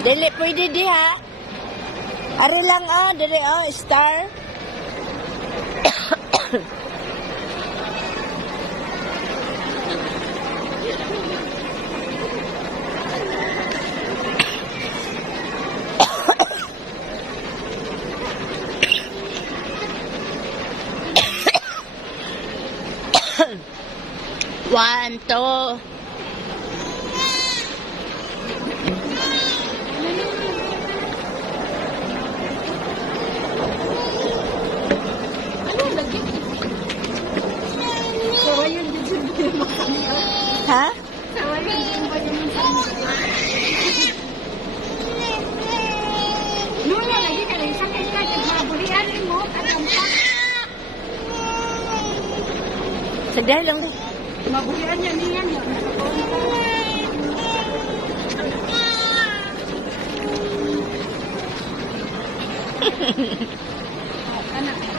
Dili pwede di ha. Ari lang dili star. One, two. Ha? Luna lagi ka rin sakit ka mabulian mo katampak. Sagday lang di. Mabulian niya niyan yun. Anak.